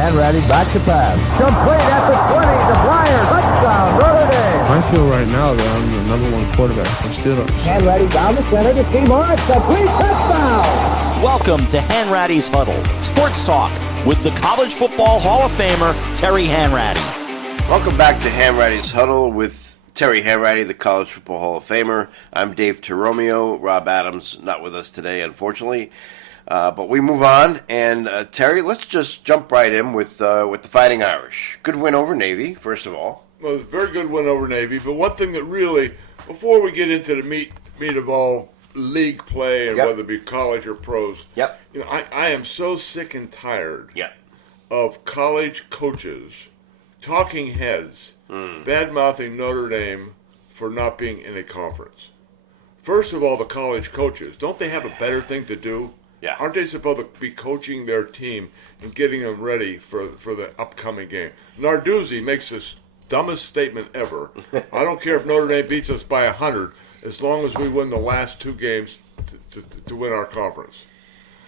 Hanratty back to pass. Complete at the 20, the flyer, touchdown, Notre Dame. I feel right now that I'm the number one quarterback for Steelers. Hanratty down the center to Seymour, complete touchdown. Welcome to Hanratty'S Huddle, sports talk with the College Football Hall of Famer, Terry Hanratty. Welcome back to Hanratty'S Huddle with Terry Hanratty, the College Football Hall of Famer. I'm Dave Teromeo. Rob Adams not with us today, unfortunately. But we move on, and Terry, let's just jump right in with the Fighting Irish. Good win over Navy, first of all. Well, it was a very good win over Navy, but one thing that really, before we get into the meat of all league play and whether it be college or pros, I am so sick and tired of college coaches, talking heads, bad-mouthing Notre Dame for not being in a conference. First of all, the college coaches, don't they have a better thing to do? Yeah. Aren't they supposed to be coaching their team and getting them ready for the upcoming game? Narduzzi makes this dumbest statement ever. I don't care if Notre Dame beats us by 100, as long as we win the last two games to win our conference.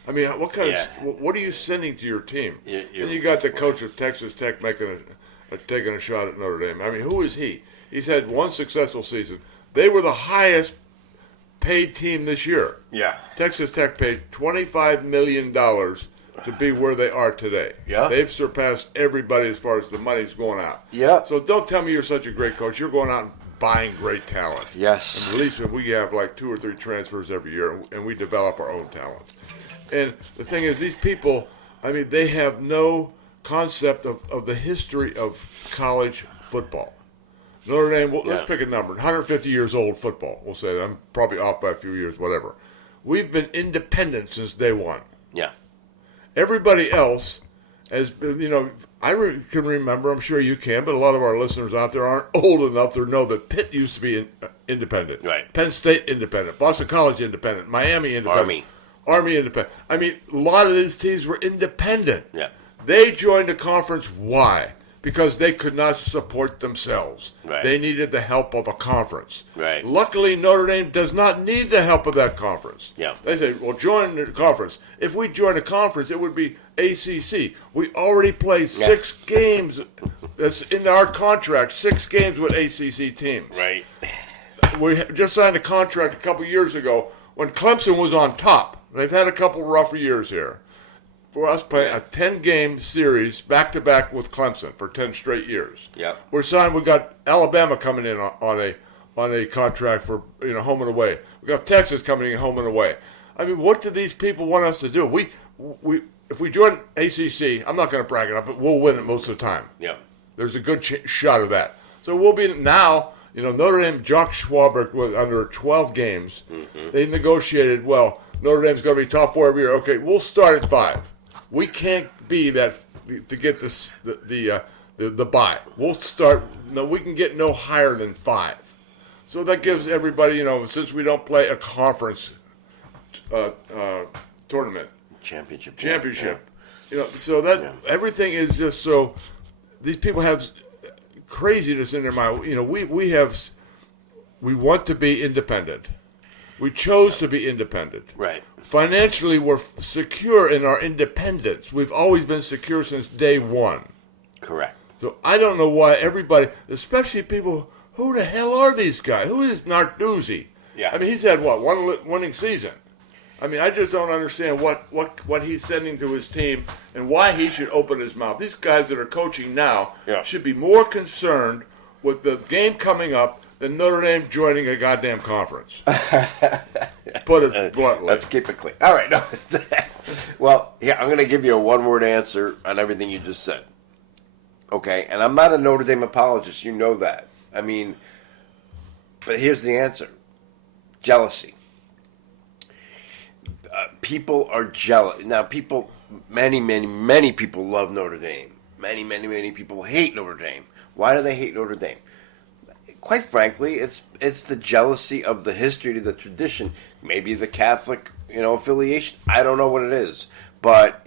I mean, what are you sending to your team? And you got the coach of Texas Tech taking a shot at Notre Dame. I mean, who is he? He's had one successful season. They were the highest paid team this year. Yeah. Texas Tech paid $25 million to be where they are today. Yeah. They've surpassed everybody as far as the money's going out. Yeah. So don't tell me you're such a great coach. You're going out and buying great talent. Yes. And at least we have like 2 or 3 transfers every year, and we develop our own talent. And the thing is, these people, I mean, they have no concept of the history of college football. Notre Dame, let's pick a number, 150 years old football, we'll say. I'm probably off by a few years, whatever. We've been independent since day one. Yeah. Everybody else, I can remember, I'm sure you can, but a lot of our listeners out there aren't old enough to know that Pitt used to be independent. Right. Penn State independent. Boston College independent. Miami independent. Army independent. I mean, a lot of these teams were independent. Yeah. They joined the conference. Why? Because they could not support themselves. Right. They needed the help of a conference. Right. Luckily, Notre Dame does not need the help of that conference. Yeah. They say, well, join the conference. If we join a conference, it would be ACC. We already play 6 games. That's in our contract, 6 games with ACC teams. Right. We just signed a contract a couple years ago when Clemson was on top. They've had a couple rough years here. For us playing a 10-game series back-to-back with Clemson for 10 straight years. Yeah. We're signed. We got Alabama coming in on a contract for home and away. We got Texas coming in home and away. I mean, what do these people want us to do? We if we join ACC, I'm not going to brag it up, but we'll win it most of the time. Yeah. There's a good shot of that. So we'll be now. Notre Dame, Jock Schwaber was under 12 games. Mm-hmm. They negotiated. Well, Notre Dame's going to be top 4 every year. Okay, we'll start at 5. We can't be that to get this the bye. We'll start. No, we can get no higher than 5. So that gives everybody, since we don't play a conference tournament, championship. So that everything is just so. These people have craziness in their mind. We want to be independent. We chose to be independent. Right. Financially, we're secure in our independence. We've always been secure since day one. Correct. So I don't know why everybody, especially people, who the hell are these guys? Who is Narduzzi? Yeah. I mean, he's had, one winning season. I mean, I just don't understand what he's sending to his team and why he should open his mouth. These guys that are coaching now should be more concerned with the game coming up than Notre Dame joining a goddamn conference. Put it bluntly. Let's keep it clean. All right. No. Well, I'm going to give you a one-word answer on everything you just said. Okay? And I'm not a Notre Dame apologist. You know that. I mean, but here's the answer. Jealousy. People are jealous. Now, many people love Notre Dame. Many people hate Notre Dame. Why do they hate Notre Dame? Quite frankly, it's the jealousy of the history, the tradition, maybe the Catholic, affiliation. I don't know what it is, but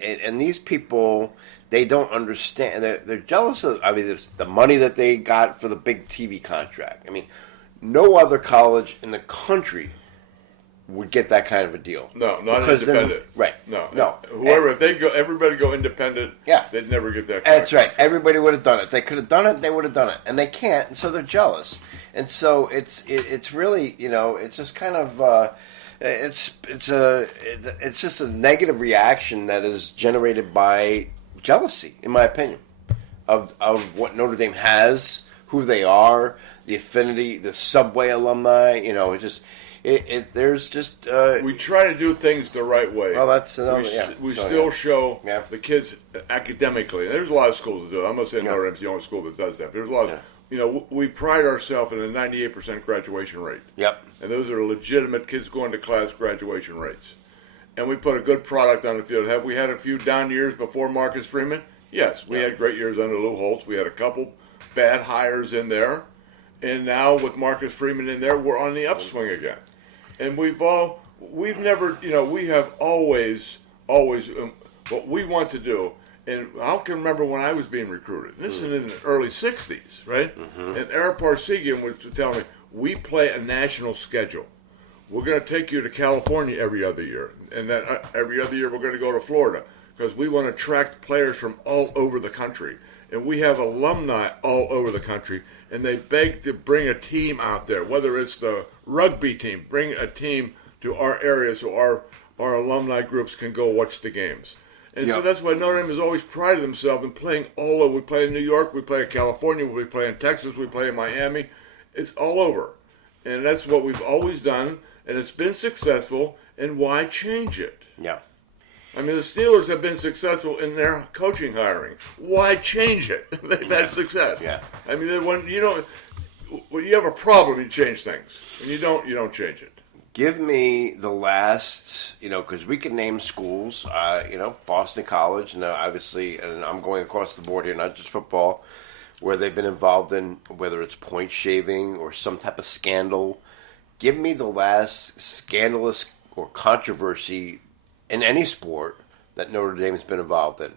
and these people, they don't understand. They're jealous of. I mean, it's the money that they got for the big TV contract. I mean, no other college in the country would get that kind of a deal. No, not Because independent. right. No. Whoever, if they go, everybody go independent. Yeah. They'd never get that. Kind That's right. Everybody would have done it. They could have done it. They would have done it, and they can't, and so they're jealous. And so it's really, it's just kind of it's just a negative reaction that is generated by jealousy, in my opinion, of what Notre Dame has, who they are, the affinity, the Subway alumni. There's just we try to do things the right way. Well, that's another. We still show Yeah. the kids academically. There's a lot of schools that do it. I'm not saying Yeah. Notre Dame's the only school that does that. But there's a lot. We pride ourselves in a 98% graduation rate. Yep. And those are legitimate kids going to class graduation rates. And we put a good product on the field. Have we had a few down years before Marcus Freeman? Yes, we had great years under Lou Holtz. We had a couple bad hires in there. And now with Marcus Freeman in there, we're on the upswing again. And we have always, what we want to do. And I can remember when I was being recruited. This is in the early 60s, right? Mm-hmm. And Eric Parsegian was telling me, we play a national schedule. We're going to take you to California every other year. And then every other year we're going to go to Florida because we want to attract players from all over the country. And we have alumni all over the country. And they beg to bring a team out there, whether it's the rugby team, bring a team to our area so our alumni groups can go watch the games. And so that's why Notre Dame has always prided themselves in playing all over. We play in New York, we play in California, we play in Texas, we play in Miami. It's all over. And that's what we've always done, and it's been successful, and why change it? Yeah. I mean, the Steelers have been successful in their coaching hiring. Why change it? They've had success. Yeah. I mean, when you have a problem, you change things. When you don't change it. Give me the last, because we can name schools, Boston College, and obviously, and I'm going across the board here, not just football, where they've been involved in, whether it's point shaving or some type of scandal. Give me the last scandalous or controversy in any sport that Notre Dame has been involved in.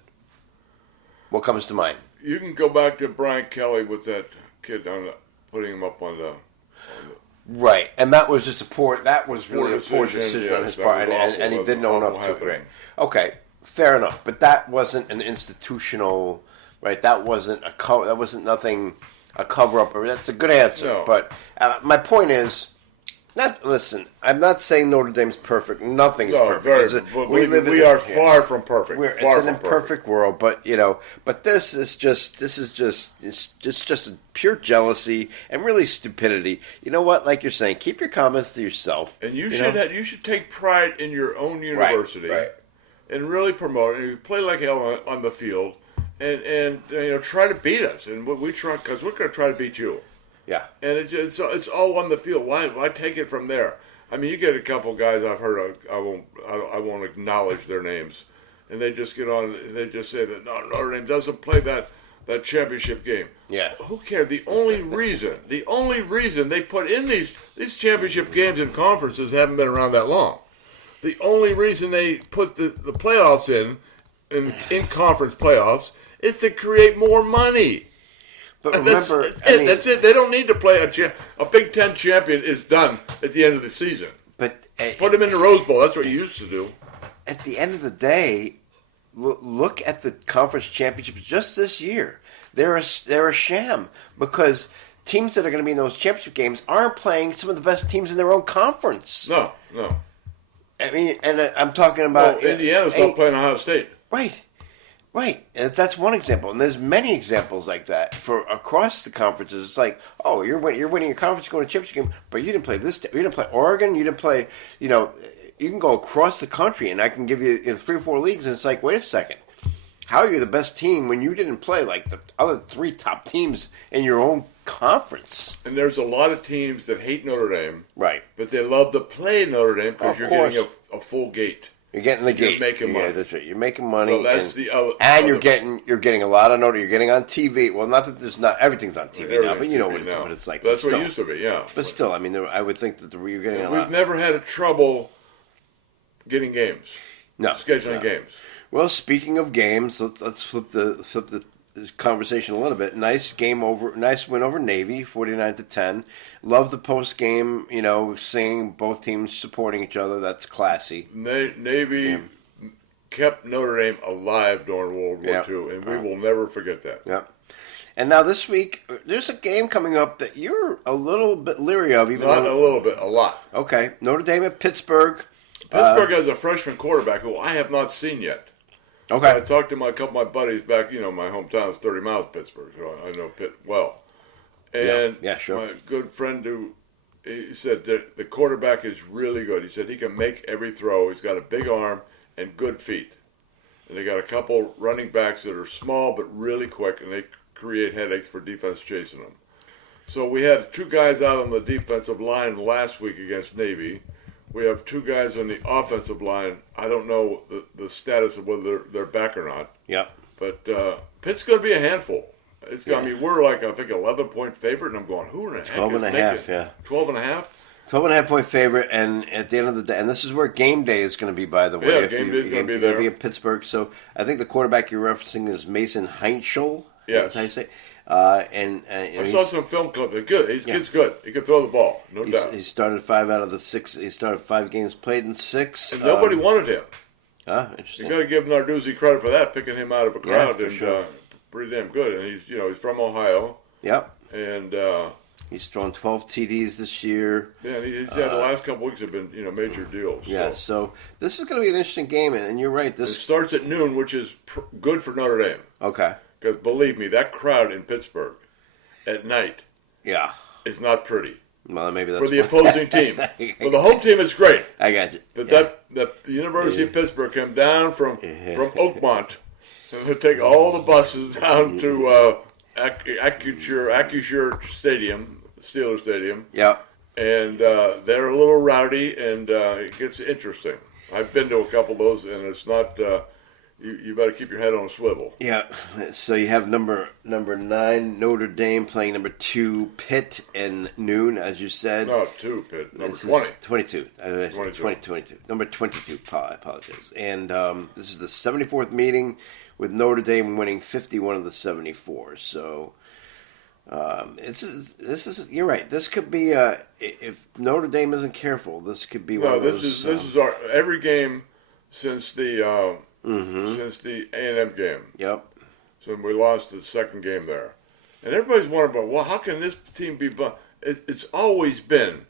What comes to mind? You can go back to Brian Kelly with that kid putting him up on the right, and that was just that was really a poor decision yes, on his part, and he didn't own up to it. Right. Okay, fair enough, but that wasn't an institutional, right? That wasn't a nothing, a cover up. That's a good answer, No. But my point is, I'm not saying Notre Dame's perfect. Nothing's perfect. We are far from perfect. It's an imperfect world, but but this is just a pure jealousy and really stupidity. You know what? Like you're saying, keep your comments to yourself. And you should take pride in your own university, right. And really promote it. You play like hell on the field, and try to beat us. And we try because we're going to try to beat you. Yeah, and it's all on the field. Why take it from there? I mean, you get a couple guys I've heard of, I won't acknowledge their names, and they just get on. They just say that Notre Dame doesn't play that championship game. Yeah, who cares? The only reason they put in these championship games in conferences haven't been around that long. The only reason they put the playoffs in conference playoffs is to create more money. But remember, that's it. They don't need to play a Big Ten champion is done at the end of the season. But put them in the Rose Bowl. That's what you used to do. At the end of the day, look at the conference championships just this year. They're a sham because teams that are going to be in those championship games aren't playing some of the best teams in their own conference. No. I mean, and I'm talking about Indiana's not playing Ohio State. Right, and that's one example, and there's many examples like that for across the conferences. It's like, oh, you're winning a conference, going to a championship game, but you didn't play this. You didn't play Oregon. You didn't play. You can go across the country, and I can give you 3 or 4 leagues, and it's like, wait a second, how are you the best team when you didn't play like the other 3 top teams in your own conference? And there's a lot of teams that hate Notre Dame, right? But they love to play Notre Dame because you're getting a full gate. You're getting the gate. You're making money. Yeah, that's right. You're making money. So that's you're getting a lot of Notre. You're getting on TV. Well, not that there's not everything's on TV now, but you know what it's like. That's what it used to be, yeah. But still, I mean, I would think that you're getting a lot. We've never had a trouble getting games. No, scheduling games. Well, speaking of games, let's flip the this conversation a little bit. Nice win over Navy, 49-10. Love the post game, seeing both teams supporting each other. That's classy. Navy kept Notre Dame alive during World War II, and we will never forget that. Yeah. And now this week, there's a game coming up that you're a little bit leery of. Not a little bit, a lot. Okay. Notre Dame at Pittsburgh. Pittsburgh has a freshman quarterback who I have not seen yet. Okay. I talked to a couple of my buddies back, my hometown is 30 miles from Pittsburgh, so I know Pitt well. And sure. my good friend he said that the quarterback is really good. He said he can make every throw. He's got a big arm and good feet. And they got a couple running backs that are small but really quick, and they create headaches for defense chasing them. So we had 2 guys out on the defensive line last week against Navy. We have 2 guys on the offensive line. I don't know the status of whether they're back or not. Yeah. But Pitt's going to be a handful. I mean, we're like, I think, 11-point favorite, and I'm going, who in the heck 12 and a half, yeah. 12 and a half? 12.5-point favorite, and at the end of the day, and this is where game day is going to be, by the way. Yeah, game day is going to be there. Be in Pittsburgh. So I think the quarterback you're referencing is Mason Heinschel. Yes. That's how you say it. I saw some film clips. He's good. He's good. He can throw the ball, no doubt. He started 5 out of the 6. He started 5 games played in 6. And nobody wanted him. Interesting. You got to give Narduzzi credit for that, picking him out of a crowd, for sure. Pretty damn good. And he's from Ohio. Yep. And he's thrown 12 TDs this year. Yeah, he's had the last couple weeks have been major deals. Yeah. So this is going to be an interesting game, and you're right. It starts at noon, which is good for Notre Dame. Okay. Because believe me, that crowd in Pittsburgh at night is not pretty. Well, maybe that's for the opposing team. For the home team, it's great. I got you. But the University of Pittsburgh came down from Oakmont, and they take all the buses down to Acrisure Stadium, Steeler Stadium. Yeah. And they're a little rowdy, and it gets interesting. I've been to a couple of those, and it's not. You better keep your head on a swivel. Yeah. So you have number 9 Notre Dame playing number 2 Pitt and noon, as you said. No, 2 Pitt. Number 20. 22. 22. Number 22. I apologize. And this is the 74th meeting with Notre Dame winning 51 of the 74. So this is. You're right. This could be if Notre Dame isn't careful, this could be one of those. This is our every game since the. Since the A&M game. Yep. So we lost the second game there. And everybody's wondering about, how can this team be... It's always been,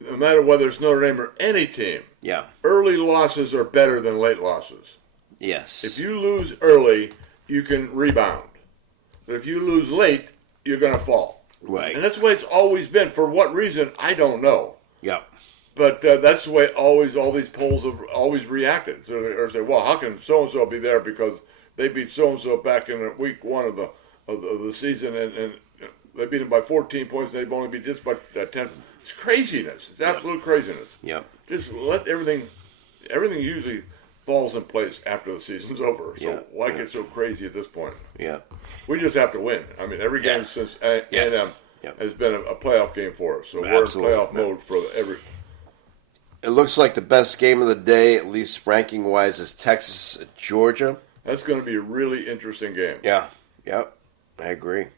no matter whether it's Notre Dame or any team, early losses are better than late losses. Yes. If you lose early, you can rebound. But if you lose late, you're going to fall. Right. And that's the way it's always been. For what reason, I don't know. Yep. But that's the way all these polls have always reacted. So they say, well, how can so-and-so be there because they beat so-and-so back in week 1 of the season and they beat them by 14 points and they've only beat just by 10. It's craziness. It's absolute craziness. Yep. Just let everything usually falls in place after the season's over. So why get so crazy at this point? Yeah. We just have to win. I mean, every game since A&M has been a playoff game for us. So we're in playoff mode for every... It looks like the best game of the day, at least ranking-wise, is Texas at Georgia. That's going to be a really interesting game. Yeah. Yep. I agree.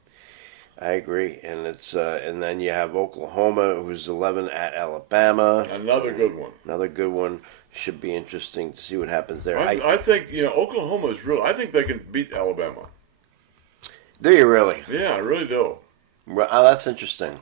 And it's and then you have Oklahoma, who's 11 at Alabama. Another good one. Should be interesting to see what happens there. I think Oklahoma is real. I think they can beat Alabama. Do you really? Yeah, I really do. Oh, that's interesting.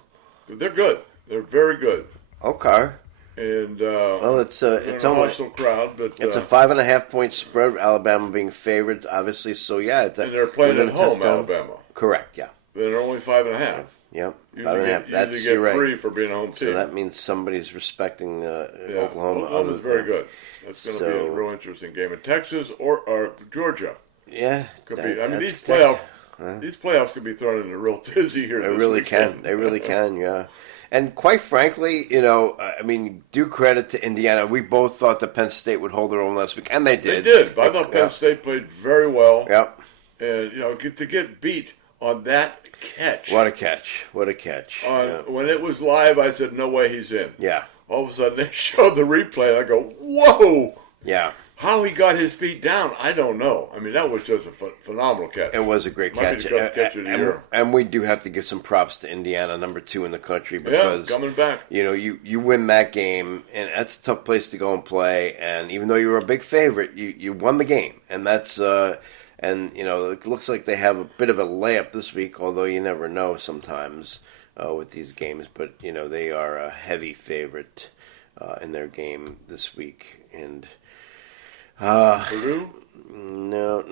They're good. They're very good. Okay. And well, it's a hostile crowd, but it's a 5.5-point spread. Alabama being favored, obviously. So and they're playing at home, Alabama. Correct. Yeah. They're only 5.5. Yep. You 5.5. That's get 3 for being a home team. So that means somebody's respecting Oklahoma. Oklahoma's very good. That's going to be a real interesting game. In Texas or Georgia. Yeah. Could be. I mean, these playoffs could be thrown in a real tizzy here. They really can. They really can. Yeah. And quite frankly, I mean, due credit to Indiana. We both thought that Penn State would hold their own last week, and they did. They did. I thought Penn State played very well. Yep. And, to get beat on that catch. What a catch. When it was live, I said, no way he's in. Yeah. All of a sudden, they showed the replay, and I go, whoa! Yeah. How he got his feet down, I don't know. I mean, that was just a phenomenal catch. It was a great Might be catch. the catch of the year. And we do have to give some props to Indiana, number 2 in the country, because coming back. You win that game, and that's a tough place to go and play. And even though you were a big favorite, you won the game, and that's it looks like they have a bit of a layup this week, although you never know sometimes with these games. But they are a heavy favorite in their game this week, and. Purdue? No.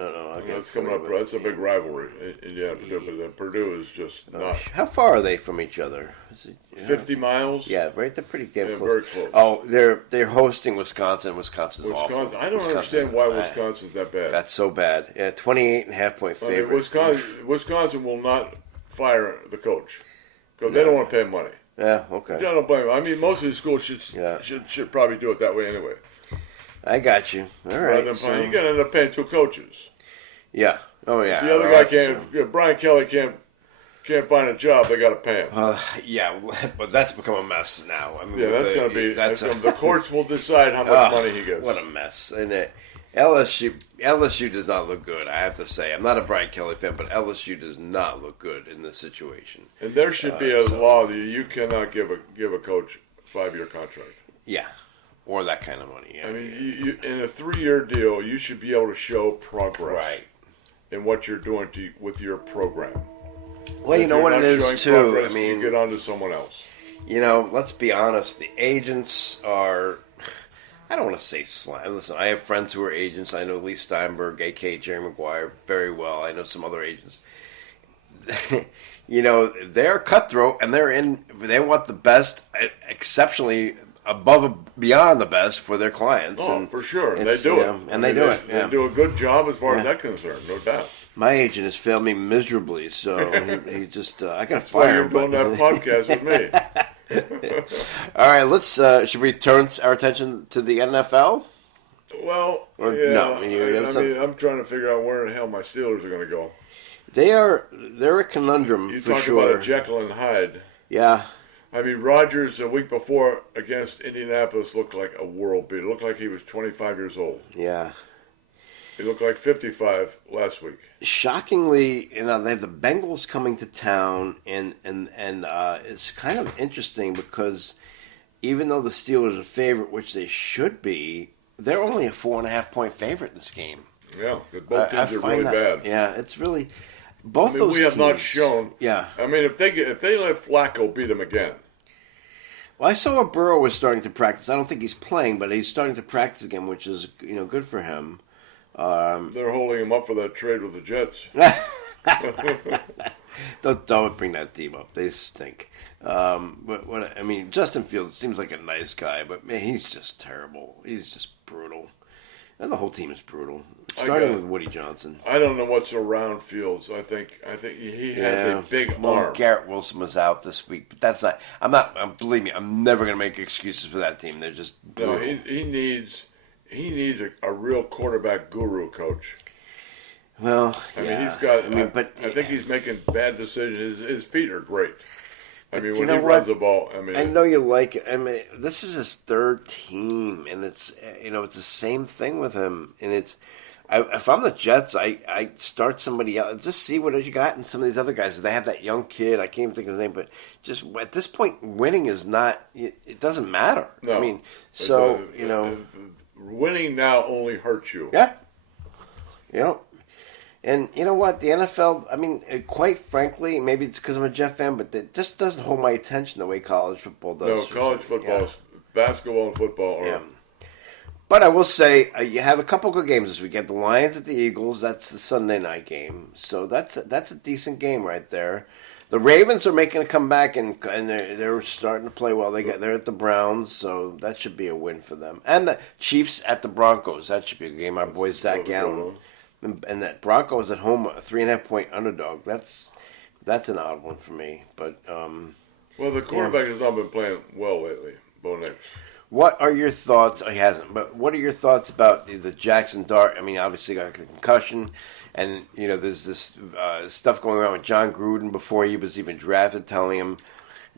That's coming up. That's a big rivalry. Indiana, Purdue, but then Purdue is just not. How far are they from each other? 50 miles? Yeah, right. They're pretty damn close. Very close. Oh, they're hosting Wisconsin. Wisconsin's awful. I don't understand why Wisconsin's that bad. That's so bad. Yeah, 28.5-point favorite. Wisconsin will not fire the coach because they don't want to pay him money. Yeah, okay. I don't blame them. I mean, most of the schools should probably do it that way anyway. I got you. All right. You got to end up paying 2 coaches. Yeah. Oh, yeah. The other guy can't. Brian Kelly can't find a job. They got to pay him. Yeah, but that's become a mess now. I mean, that's going to be. The courts will decide how much money he gets. What a mess! And LSU does not look good. I have to say, I'm not a Brian Kelly fan, but LSU does not look good in this situation. And there should be a law that you cannot give a coach a 5-year contract. Yeah. Or that kind of money. Yeah. I mean, you, in a 3-year deal, you should be able to show progress in what you're doing with your program. Well, you know what it is, too. Progress, I mean, you get on to someone else. Let's be honest. The agents are, I don't want to say slang. Listen, I have friends who are agents. I know Lee Steinberg, a.k.a. Jerry Maguire, very well. I know some other agents. They're cutthroat, and they want the best, exceptionally above and beyond the best for their clients. Oh, for sure. And they do it. And they do it. They do a good job as far as that's concerned, no doubt. My agent has failed me miserably, so he just, I got to fire why you're him. doing that podcast with me. All right, should we turn our attention to the NFL? Well, I'm trying to figure out where the hell my Steelers are going to go. They're a conundrum, you for talk sure. about a Jekyll and Hyde. Yeah. I mean, Rodgers a week before against Indianapolis looked like a world beater. It looked like he was 25 years old. Yeah. He looked like 55 last week. Shockingly, they have the Bengals coming to town, and it's kind of interesting because even though the Steelers are a favorite, which they should be, they're only a 4.5-point favorite in this game. Yeah, both teams are really bad. Yeah, it's really. Both those we have teams, not shown. Yeah. I mean, if they let Flacco beat them again. Well, I saw Burrow was starting to practice. I don't think he's playing, but he's starting to practice again, which is good for him. They're holding him up for that trade with the Jets. Don't bring that team up. They stink. Justin Fields seems like a nice guy, but man, he's just terrible. He's just brutal. And the whole team is brutal. Starting with Woody Johnson. I don't know what's around Fields. I think he has a big arm. Garrett Wilson was out this week, but that's not. Believe me, I'm never going to make excuses for that team. They're just brutal. No, he needs a real quarterback guru coach. Well, I think he's making bad decisions. His feet are great. I mean, when he runs the ball, I know you like it. I mean, this is his 3rd team, and it's it's the same thing with him. And if I'm the Jets, I start somebody else. Just see what you got in some of these other guys. They have that young kid. I can't even think of his name, but just at this point, winning is not. It doesn't matter. No. I mean, winning now only hurts you. Yeah. And you know what? The NFL, I mean, quite frankly, maybe it's because I'm a Jet fan, but it just doesn't hold my attention the way college football does. No, college football, basketball and football are... But I will say, you have a couple good games this week. You have the Lions at the Eagles. That's the Sunday night game. So that's a decent game right there. The Ravens are making a comeback, and they're starting to play well. They're at the Browns, so that should be a win for them. And the Chiefs at the Broncos. That should be a game. Our boy Zach Gallen. And that Broncos at home, a 3.5-point underdog. That's an odd one for me. But well, the quarterback has not been playing well lately, Bo Nix. What are your thoughts? He hasn't. But what are your thoughts about the Jackson Dart? I mean, obviously got a concussion, and there's this stuff going around with John Gruden before he was even drafted, telling him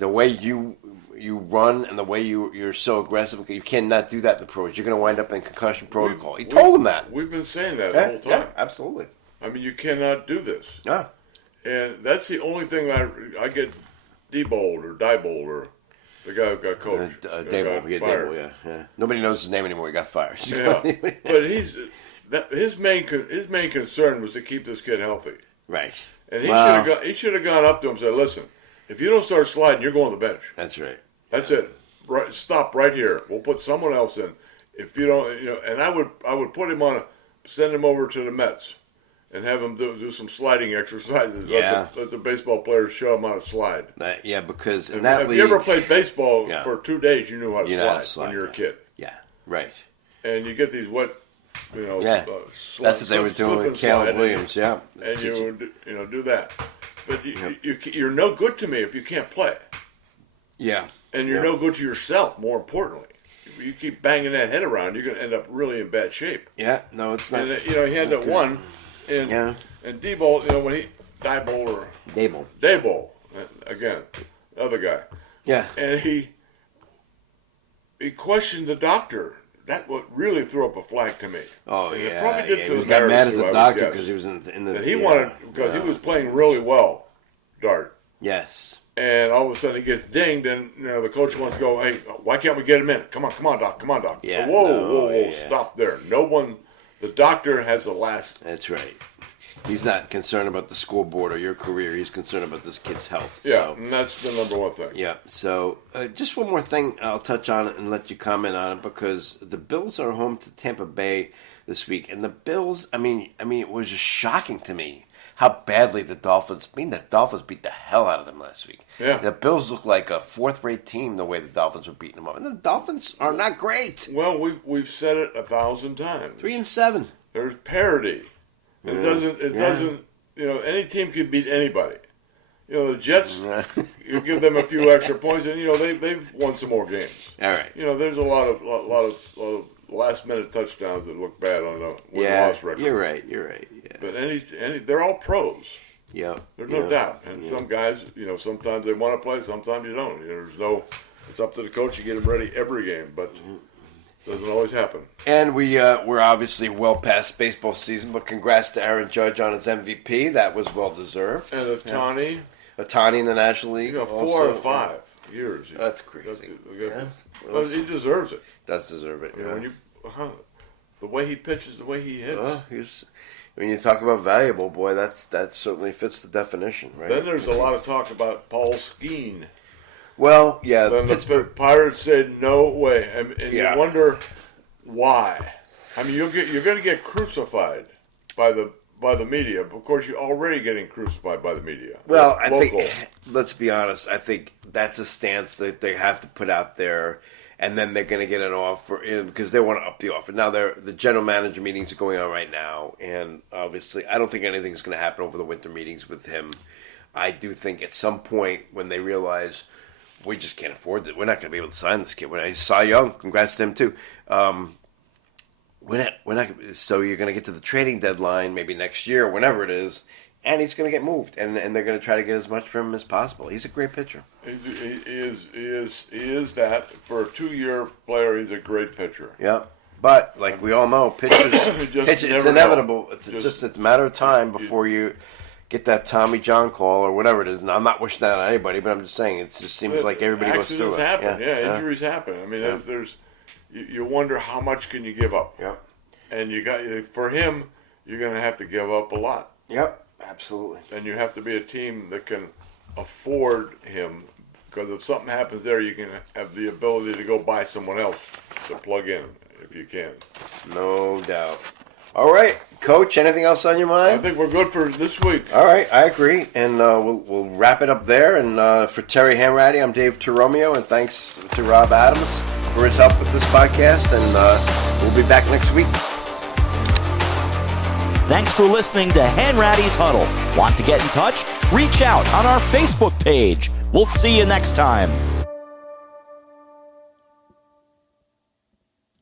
the way you run and the way you're so aggressive, you cannot do that in the pros. You're going to wind up in concussion protocol. He told him that. We've been saying that the whole time. Yeah, absolutely. I mean, you cannot do this. Yeah. And that's the only thing I get debowled or diebowled or the guy who got coached. Dable, yeah. Nobody knows his name anymore. He got fired. Yeah. But his main concern was to keep this kid healthy. Right. And he should have gone up to him and said, "Listen, if you don't start sliding, you're going to the bench. That's right. That's it. Right, stop right here. We'll put someone else in. If you don't, and I would put him send him over to the Mets and have him do some sliding exercises. Yeah. Let the baseball players show him how to slide. Because in If you ever played baseball for 2 days, you knew how to slide when you were a kid. Yeah, right. And you get these wet, that's what they were doing with Caleb Williams, yeah. And you would, do that. But you're no good to me if you can't play. Yeah. And you're no good to yourself, more importantly. If you keep banging that head around, you're going to end up really in bad shape. Yeah, no, it's not. And, he had that one. And Debo, when he Dable, again, the other guy. Yeah. And he questioned the doctor. That what really threw up a flag to me. Oh, and yeah. It probably did to he the got mad at too, the doctor because he was in the. And he wanted, because he was playing really well, Dart. Yes. And all of a sudden he gets dinged, and the coach wants to go, "Hey, why can't we get him in? Come on, Doc. Yeah. Whoa, stop there. No one, the doctor has the last. That's right. He's not concerned about the scoreboard or your career. He's concerned about this kid's health. Yeah, and that's the number one thing. Yeah. So just one more thing I'll touch on it and let you comment on it, because the Bills are home to Tampa Bay this week. And the Bills, I mean, it was just shocking to me how badly the Dolphins beat the hell out of them last week. Yeah. The Bills look like a fourth-rate team the way the Dolphins were beating them up. And the Dolphins are not great. Well, we've said it 1,000 times. 3-7. There's parity. It doesn't. Any team can beat anybody. The Jets, you give them a few extra points, and they've won some more games. All right. There's a lot of last-minute touchdowns that look bad on the win-loss record. You're right. Yeah. But they're all pros. Yeah. There's no doubt. And some guys, sometimes they want to play, sometimes you don't. It's up to the coach to get them ready every game, but. Doesn't always happen. And we're obviously well past baseball season, but congrats to Aaron Judge on his MVP. That was well deserved. And Otani in the National League. 4 out of 5 years. That's crazy. Well, he deserves it. Does deserve it. When the way he pitches, the way he hits. When you talk about valuable, boy, that certainly fits the definition, right? Then there's a lot of talk about Paul Skeen. Well, yeah. Then the Pirates said no way, and you wonder why. I mean, you're going to get crucified by the media. Of course, you're already getting crucified by the media. Well, I think, let's be honest, I think that's a stance that they have to put out there, and then they're going to get an offer because they want to up the offer. Now, the general manager meetings are going on right now, and obviously, I don't think anything's going to happen over the winter meetings with him. I do think at some point when they realize we just can't afford it. We're not going to be able to sign this kid. When I saw Young, congrats to him too. We're not. So you're going to get to the trading deadline maybe next year, whenever it is, and he's going to get moved, and they're going to try to get as much from him as possible. He's a great pitcher. He is that for a 2-year player. He's a great pitcher. Yeah, but like we all know, pitchers, it's inevitable. It's a matter of time before you get that Tommy John call or whatever it is. Now, I'm not wishing that on anybody, but I'm just saying it just seems like everybody goes through it. Accidents happen, injuries happen. I mean, you wonder how much can you give up. Yep. And for him, you're going to have to give up a lot. Yep, absolutely. And you have to be a team that can afford him, because if something happens there, you can have the ability to go buy someone else to plug in if you can. No doubt. All right, Coach, anything else on your mind? I think we're good for this week. All right, I agree. And we'll wrap it up there. And for Terry Hanratty, I'm Dave Toromeo, and thanks to Rob Adams for his help with this podcast. And we'll be back next week. Thanks for listening to Hanratty'S Huddle. Want to get in touch? Reach out on our Facebook page. We'll see you next time.